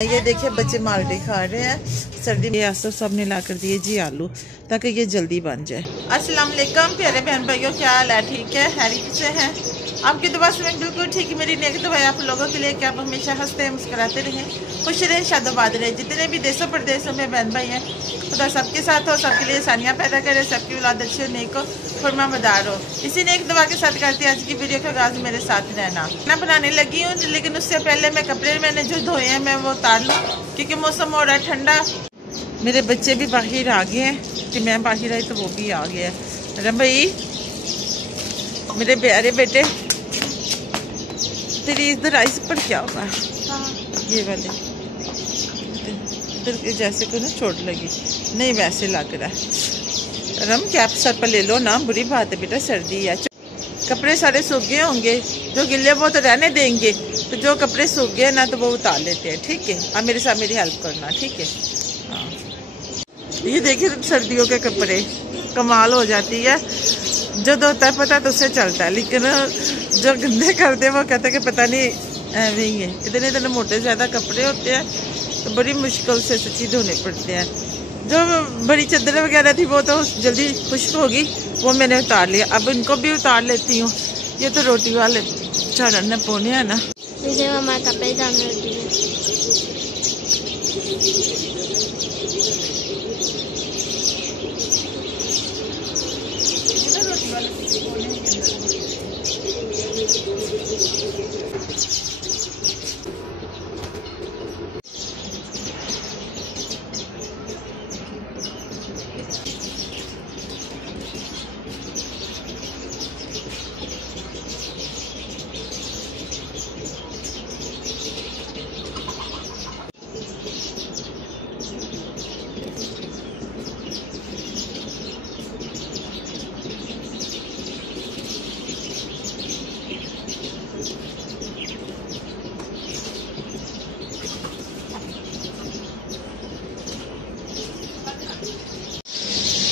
ये देखिए बच्चे माल्टे खा रहे हैं सर्दी में। आसर साहब ने ला कर दिए जी आलू ताकि ये जल्दी बन जाए। अस्सलाम वालेकुम प्यारे बहन भाइयों, क्या हाल है? ठीक है, हैरियत से हैं? आपकी दुआ से मैं बिल्कुल ठीक। मेरी नेक दुआ आप लोगों के लिए कि आप हमेशा हंसते हैं, मुस्कुराते रहें, खुश रहें, शादोबाद रहें। जितने भी देशों प्रदेशों में बहन भाई हैं, खुदा सबके साथ हो, सबके लिए आसानियाँ पैदा करे, सबकी औलाद अच्छी हो, नेक हो, फरमामदार हो। इसी ने एक दुआ के साथ करती है आज की वीडियो का आगाज। मेरे साथ रहना। खाना बनाने लगी हूँ, लेकिन उससे पहले मैं कपड़े मैंने जो धोए हैं मैं वो उतार लूँ क्योंकि मौसम हो रहा है ठंडा। मेरे बच्चे भी बाहर आ गए हैं कि मैं बाहर आई तो वो भी आ गया है। रम भाई मेरे प्यारे बेटे, तेरी इधर आइस पर क्या हुआ? ये वाले इधर जैसे को ना चोट लगी, नहीं वैसे लग रहा है। रम कैप सर पर ले लो ना, बुरी बात है बेटा, सर्दी है। कपड़े सारे सूख गए होंगे, जो गिले वो तो रहने देंगे, तो जो कपड़े सूख गए ना तो वो उतार लेते हैं, ठीक है? अब मेरे साथ मेरी हेल्प करना, ठीक है? हाँ, ये देखिए सर्दियों के कपड़े कमाल हो जाती है। जो होता है पता तो उससे चलता है, लेकिन जो गंदे करते वो कहते हैं कि पता नहीं ऐसे ही है। इतने इतने मोटे ज़्यादा कपड़े होते हैं तो बड़ी मुश्किल से सच्ची धोने पड़ते हैं। जो बड़ी चादर वगैरह थी वो तो जल्दी खुश्क होगी, वो मैंने उतार लिया। अब इनको भी उतार लेती हूँ। ये तो रोटी वाले चढ़ने पौने है ना। मुझे मम्मा कपड़े डालने होती है।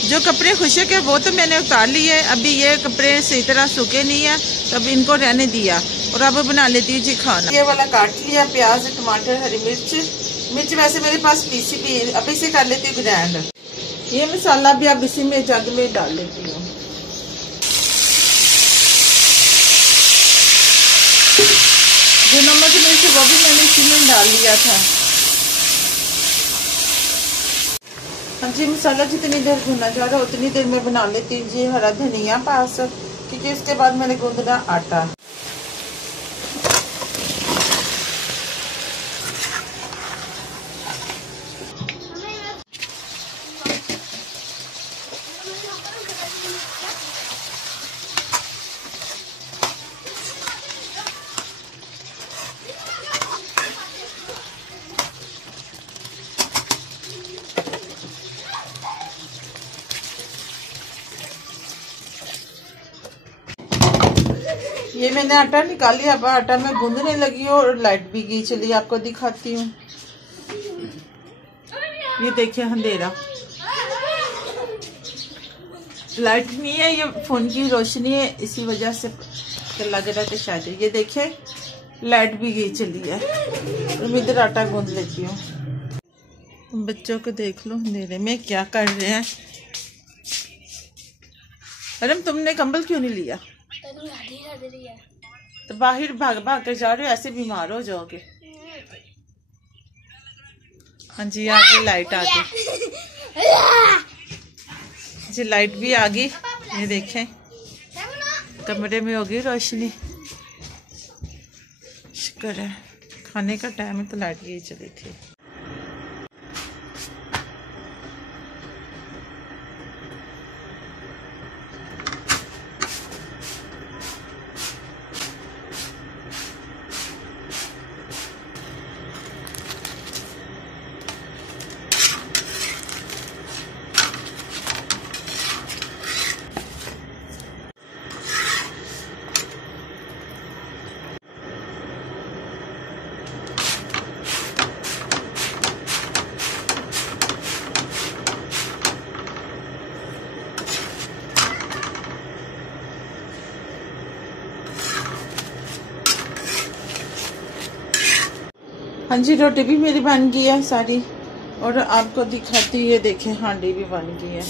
जो कपड़े खुशक है वो तो मैंने उतार लिए। अभी ये कपड़े सही तरह सूखे नहीं है तो अब इनको रहने दिया और अब बना लेती हूँ जी खाना। ये वाला काट लिया, प्याज, टमाटर, हरी मिर्च वैसे मेरे पास पीसी भी है, अब इसे कर लेती हूँ ग्राइंड। ये मसाला भी अब इसी में जग में डाल लेती हूँ। जो नमक मिर्च वो भी मैंने इसी में डाल लिया था। हाँ जी, मसाला जितनी देर भुना जा रहा है उतनी देर में बना लेती हूँ जी हरा धनिया पास, क्योंकि उसके बाद मैंने गूंदना आटा। ये मैंने आटा निकाल लिया, अब आटा में गूंदने लगी हूँ और लाइट भी गई। चलिए आपको दिखाती हूँ। ये देखिए अंधेरा, लाइट नहीं है, ये फोन की रोशनी है, इसी वजह से लग रहा है शायद। ये देखिए लाइट भी गई चली है। तो इधर आटा गूंद लेती हूँ। बच्चों को देख लो अंधेरे में क्या कर रहे हैं। अरे तुमने कंबल क्यों नहीं लिया? तो बाहर भाग भाग कर जा रहे हो, ऐसे बीमार हो जाओगे। हाँ जी, आगे लाइट आ गई जी, लाइट भी आ गई। ये देखें कमरे में होगी रोशनी। शुक्र है, खाने का टाइम है तो लाइट यही चली थी। हाँ जी, रोटी भी मेरी बन गई है सारी, और आपको दिखाती ये देखें हांडी भी बन गई है।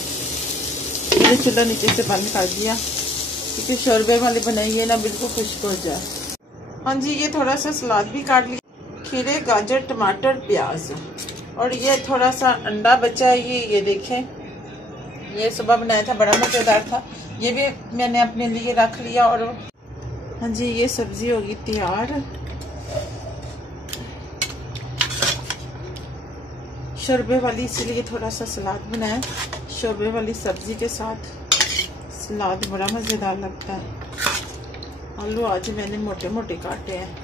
मैंने चूल्हा नीचे से बंद कर दिया क्योंकि शोरबे वाली बनाई है ना, बिल्कुल खुश्क हो जाए। हाँ जी, ये थोड़ा सा सलाद भी काट लिया, खीरे, गाजर, टमाटर, प्याज, और ये थोड़ा सा अंडा बचा है। ये देखें, ये सुबह बनाया था, बड़ा मजेदार था, ये भी मैंने अपने लिए रख लिया। और हाँ जी, ये सब्जी होगी तैयार। शोरबे वाली, इसलिए थोड़ा सा सलाद बनाया। शोरबे वाली सब्जी के साथ सलाद बड़ा मज़ेदार लगता है। आलू आज मैंने मोटे मोटे काटे हैं,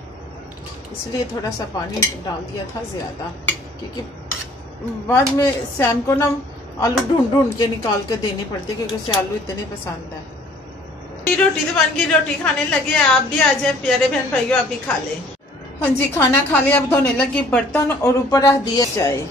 इसलिए थोड़ा सा पानी डाल दिया था ज़्यादा, क्योंकि बाद में सैम को ना आलू ढूंढ ढूंढ के निकाल के देने पड़ते, क्योंकि उसे आलू इतने पसंद है। रोटी तो बन गई, रोटी खाने लगे। आप भी आ जाए प्यारे बहन भाइयों, आप भी खा लें। हाँ जी, खाना खा लिया, अब धोने लगी बर्तन और ऊपर रख दिया चाय।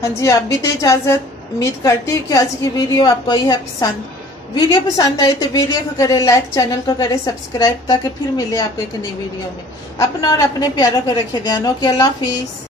हाँ जी, आप भी दे इजाजत। उम्मीद करती हूँ कि आज की वीडियो आपको आई है पसंद। वीडियो पसंद आए तो वीडियो को करें लाइक, चैनल को करें सब्सक्राइब, ताकि फिर मिले आपको एक नई वीडियो में। अपना और अपने प्यारों को रखे ध्यान। ओके, अल्लाह हाफिज।